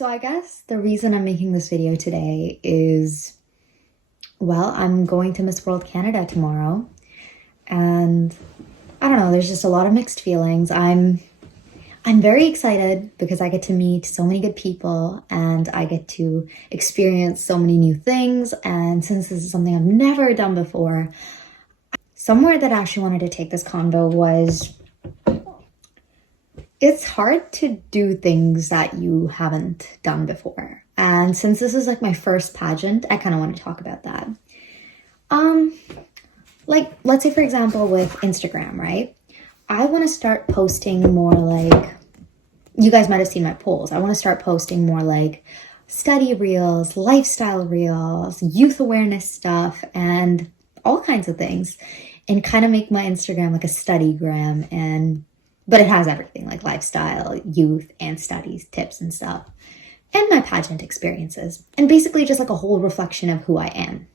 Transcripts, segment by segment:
So I guess the reason I'm making this video today is, well, I'm going to Miss World Canada tomorrow, and I don't know, there's just a lot of mixed feelings. I'm very excited because I get to meet so many good people and I get to experience so many new things, and since this is something I've never done before, somewhere that I actually wanted to take this convo was it's hard to do things that you haven't done before. And since this is like my first pageant, I kind of want to talk about that. Like, let's say for example with Instagram, right? I want to start posting more like, you guys might have seen my polls. I want to start posting more like study reels, lifestyle reels, youth awareness stuff, and all kinds of things. And kind of make my Instagram like a studygram, but it has everything like lifestyle, youth, and studies, tips and stuff, and my pageant experiences, and basically just like a whole reflection of who I am.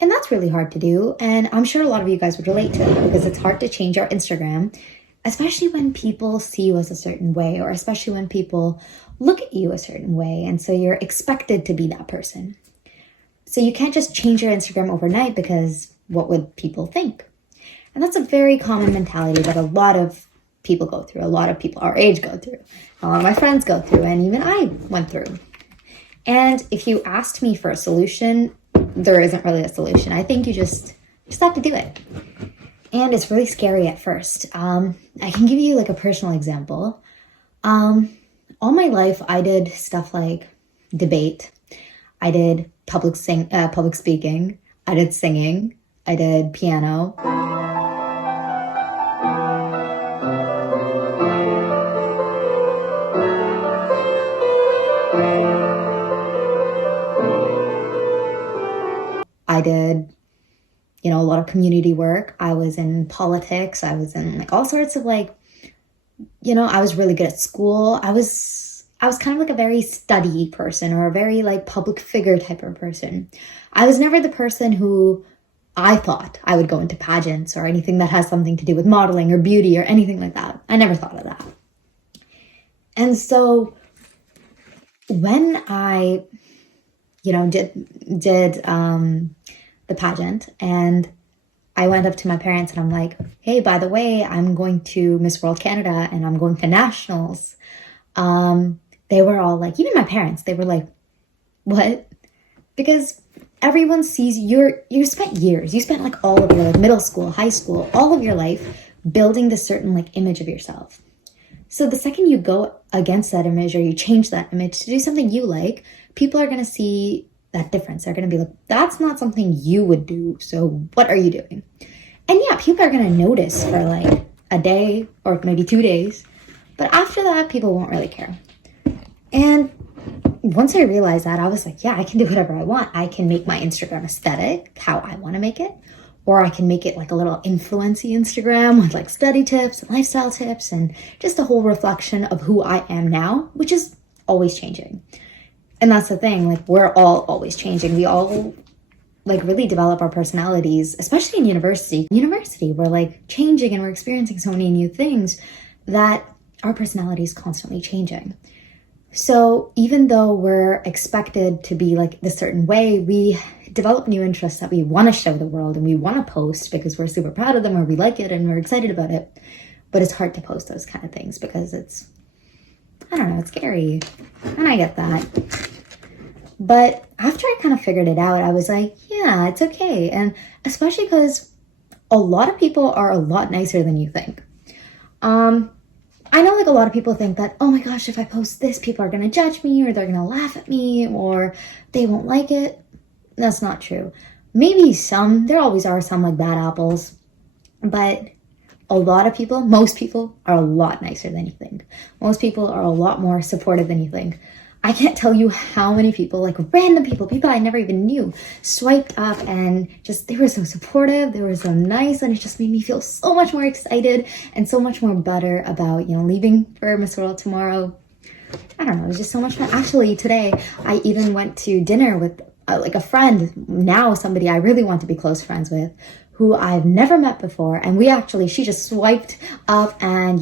And that's really hard to do, and I'm sure a lot of you guys would relate to it because it's hard to change your Instagram, especially when people see you as a certain way, or especially when people look at you a certain way, and so you're expected to be that person. So you can't just change your Instagram overnight because what would people think? And that's a very common mentality that a lot of people go through, a lot of people our age go through, a lot of my friends go through, and even I went through. And if you asked me for a solution, there isn't really a solution. I think you just have to do it. And it's really scary at first. I can give you like a personal example. All my life, I did stuff like debate. I did public speaking. I did singing. I did piano. I did, a lot of community work. I was in politics. I was in like all sorts of like, I was really good at school. I was kind of like a very study person, or a very like public figure type of person. I was never the person who I thought I would go into pageants or anything that has something to do with modeling or beauty or anything like that. I never thought of that. And so when I did the pageant, and I went up to my parents and I'm like, hey, by the way, I'm going to Miss World Canada and I'm going to nationals. They were all like, even my parents, they were like, what? Because everyone sees you spent years, you spent like all of your like middle school, high school, all of your life building this certain like image of yourself. So the second you go against that image, or you change that image to do something you like, people are going to see that difference. They're going to be like, that's not something you would do. So what are you doing? And yeah, people are going to notice for like a day or maybe 2 days. But after that, people won't really care. And once I realized that, I was like, yeah, I can do whatever I want. I can make my Instagram aesthetic how I want to make it. Or I can make it like a little influency Instagram with like study tips and lifestyle tips and just a whole reflection of who I am now, which is always changing. And that's the thing, like we're all always changing. We all like really develop our personalities, especially in university. University, we're like changing and we're experiencing so many new things that our personality is constantly changing. So even though we're expected to be like this certain way, we develop new interests that we want to show the world and we want to post because we're super proud of them, or we like it and we're excited about it. But it's hard to post those kind of things because it's scary. And I get that. But after I kind of figured it out, I was like, yeah, it's okay. And especially because a lot of people are a lot nicer than you think. I know like a lot of people think that, oh my gosh, if I post this, people are going to judge me, or they're going to laugh at me, or they won't like it. That's not true. Maybe there always are some like bad apples, but a lot of people, most people are a lot nicer than you think. Most people are a lot more supportive than you think. I can't tell you how many people, like random people I never even knew, swiped up and just, they were so supportive, they were so nice, and it just made me feel so much more excited and so much more better about, leaving for Miss World tomorrow. I don't know, it was just so much fun. Actually, today, I even went to dinner with like a friend, now somebody I really want to be close friends with, who I've never met before. And she just swiped up and,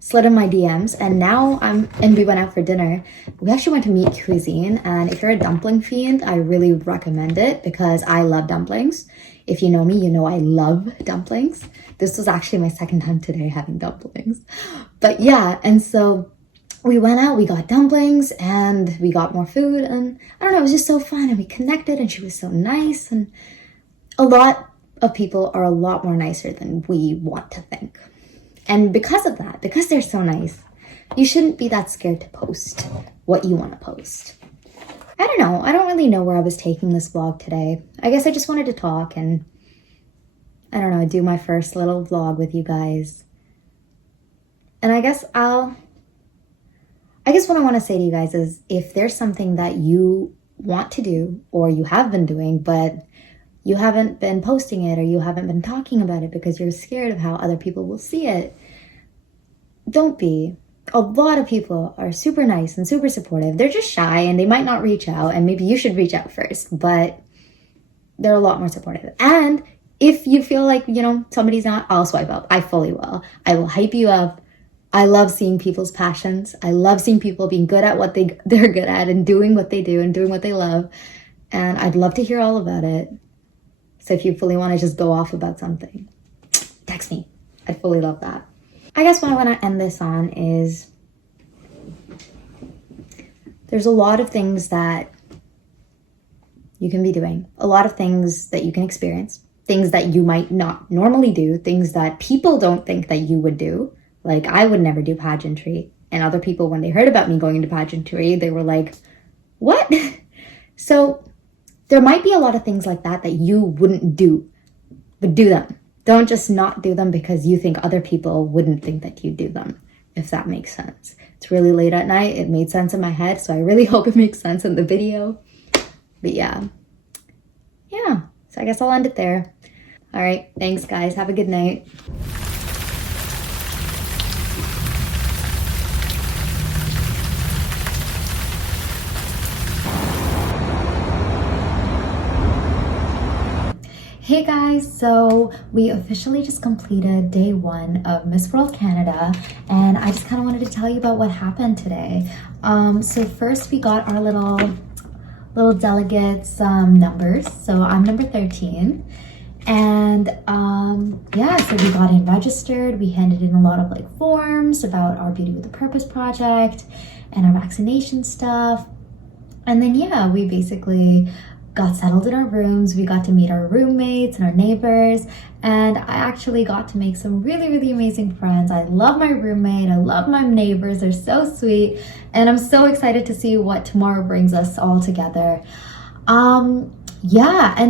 slid in my DMs. And now we went out for dinner. We actually went to Meat Cuisine. And if you're a dumpling fiend, I really recommend it because I love dumplings. If you know me, you know I love dumplings. This was actually my second time today having dumplings. But yeah, and so we went out, we got dumplings, and we got more food. And I don't know, it was just so fun. And we connected, and she was so nice. And a lot of people are a lot more nicer than we want to think. And because of that, because they're so nice, you shouldn't be that scared to post what you want to post. I don't know. I don't really know where I was taking this vlog today. I guess I just wanted to talk and, I don't know, do my first little vlog with you guys. And I guess what I want to say to you guys is if there's something that you want to do or you have been doing, but you haven't been posting it or you haven't been talking about it because you're scared of how other people will see it, don't be. A lot of people are super nice and super supportive. They're just shy and they might not reach out, and maybe you should reach out first, but they're a lot more supportive. And if you feel like, somebody's not, I'll swipe up. I fully will. I will hype you up. I love seeing people's passions. I love seeing people being good at what they're good at and doing what they do and doing what they love. And I'd love to hear all about it. So if you fully want to just go off about something, text me. I'd fully love that. I guess what I want to end this on is there's a lot of things that you can be doing, a lot of things that you can experience, things that you might not normally do, things that people don't think that you would do. Like I would never do pageantry. And other people, when they heard about me going into pageantry, they were like, what? So there might be a lot of things like that you wouldn't do, but do them. Don't just not do them because you think other people wouldn't think that you do them, if that makes sense. It's really late at night. It made sense in my head, so I really hope it makes sense in the video. But yeah. So I guess I'll end it there. All right. Thanks, guys. Have a good night. Hey guys, so we officially just completed day 1 of Miss World Canada, and I just kind of wanted to tell you about what happened today. So first we got our little delegates numbers. So I'm number 13, and so we got in registered. We handed in a lot of forms about our Beauty with a Purpose project and our vaccination stuff, and then we basically got settled in our rooms. We got to meet our roommates and our neighbors, and I actually got to make some really, really amazing friends. I love my roommate. I love my neighbors. They're so sweet, and I'm so excited to see what tomorrow brings us all together. And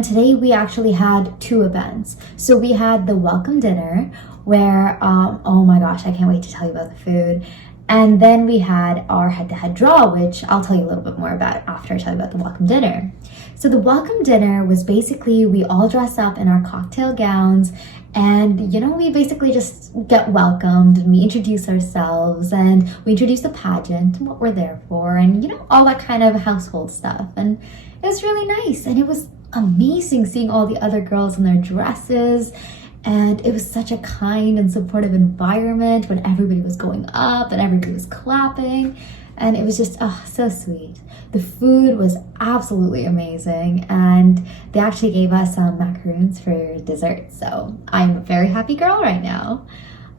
today we actually had 2 events. So we had the welcome dinner where, oh my gosh, I can't wait to tell you about the food. And then we had our head-to-head draw, which I'll tell you a little bit more about after I tell you about the welcome dinner. So the welcome dinner was basically we all dress up in our cocktail gowns, and we basically just get welcomed, and we introduce ourselves, and we introduce the pageant and what we're there for, and all that kind of household stuff. And it was really nice, and it was amazing seeing all the other girls in their dresses. And it was such a kind and supportive environment when everybody was going up and everybody was clapping. And it was just, so sweet. The food was absolutely amazing. And they actually gave us some macaroons for dessert. So I'm a very happy girl right now.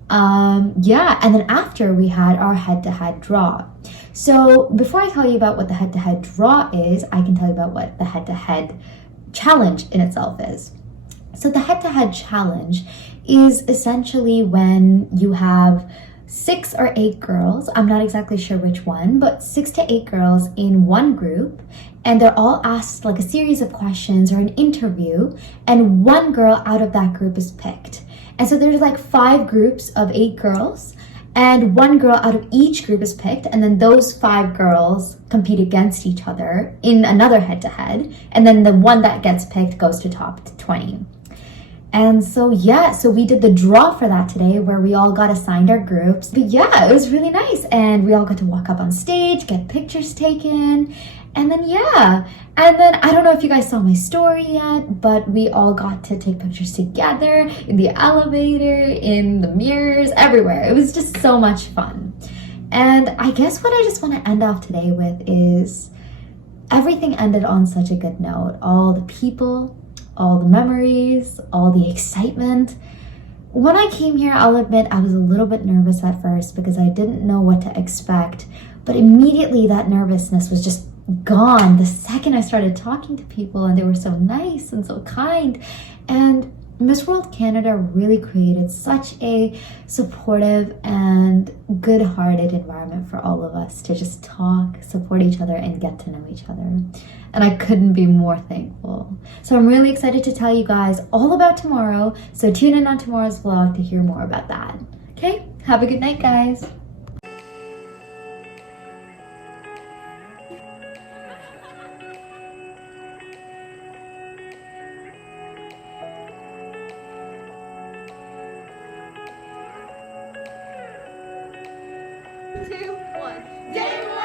And then after we had our head-to-head draw. So before I tell you about what the head-to-head draw is, I can tell you about what the head-to-head challenge in itself is. So the head-to-head challenge is essentially when you have 6 or 8 girls, I'm not exactly sure which one, but 6 to 8 girls in one group, and they're all asked a series of questions or an interview, and one girl out of that group is picked. And so there's 5 groups of 8 girls, and one girl out of each group is picked, and then those 5 girls compete against each other in another head-to-head, and then the one that gets picked goes to top 20. And so, yeah, so we did the draw for that today where we all got assigned our groups. But yeah, it was really nice. And we all got to walk up on stage, get pictures taken. And then, yeah. And then, I don't know if you guys saw my story yet, but we all got to take pictures together in the elevator, in the mirrors, everywhere. It was just so much fun. And I guess what I just want to end off today with is everything ended on such a good note. All the people, all the memories, all the excitement. When I came here, I'll admit I was a little bit nervous at first because I didn't know what to expect. But immediately that nervousness was just gone the second I started talking to people, and they were so nice and so kind. And Miss World Canada really created such a supportive and good-hearted environment for all of us to just talk, support each other, and get to know each other. And I couldn't be more thankful. So I'm really excited to tell you guys all about tomorrow. So tune in on tomorrow's vlog to hear more about that. Okay, have a good night, guys. Two, one. Day one.